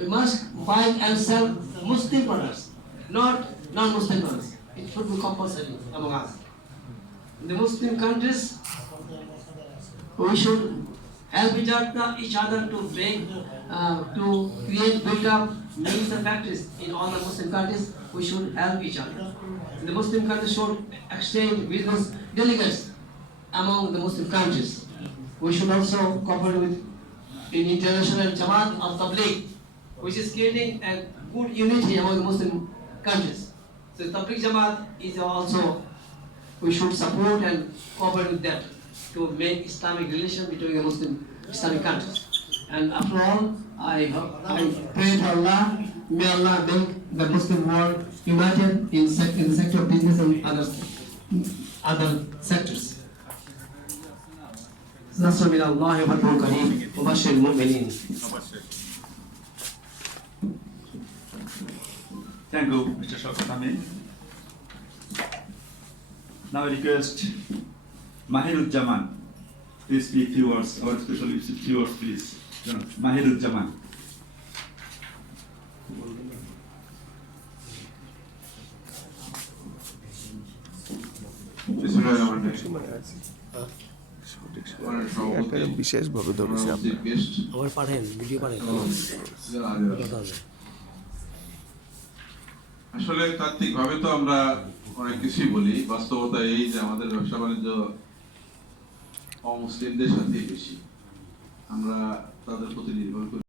We must buy and sell Muslim products, not non-Muslim products. It should be compulsory among us. In the Muslim countries, we should help each other to make, to create, build up mills and factories. In all the Muslim countries, we should help each other. The Muslim countries should exchange business delegates among the Muslim countries. We should also cooperate with in international Jamaat of Tabligh, which is creating a good unity among the Muslim countries. So Tabligh Jamaat is also, we should support and cooperate with that to make Islamic relations between the Muslim Islamic countries. And after all, I pray to Allah, may Allah make the Muslim world united in the sector of business and other sectors. نصر من الله وفتح قريب وبشر المؤمنين. Thank you, Mr. Shaukat Amin. Now I request Mahiruzzaman. Please speak few words. Our special viewers, please. Mahiruzzaman. বিশেষভাবে ধরেছি আমার পাঠান video পাঠান আসলে তাত্ত্বিকভাবে তো আমরা অনেক কিছুই বলি, বাস্তবতা এই যে আমাদের ব্যবসা বাণিজ্য অমুসলিমদের সাথে বেশি, আমরা তাদের প্রতি নির্ভর করি।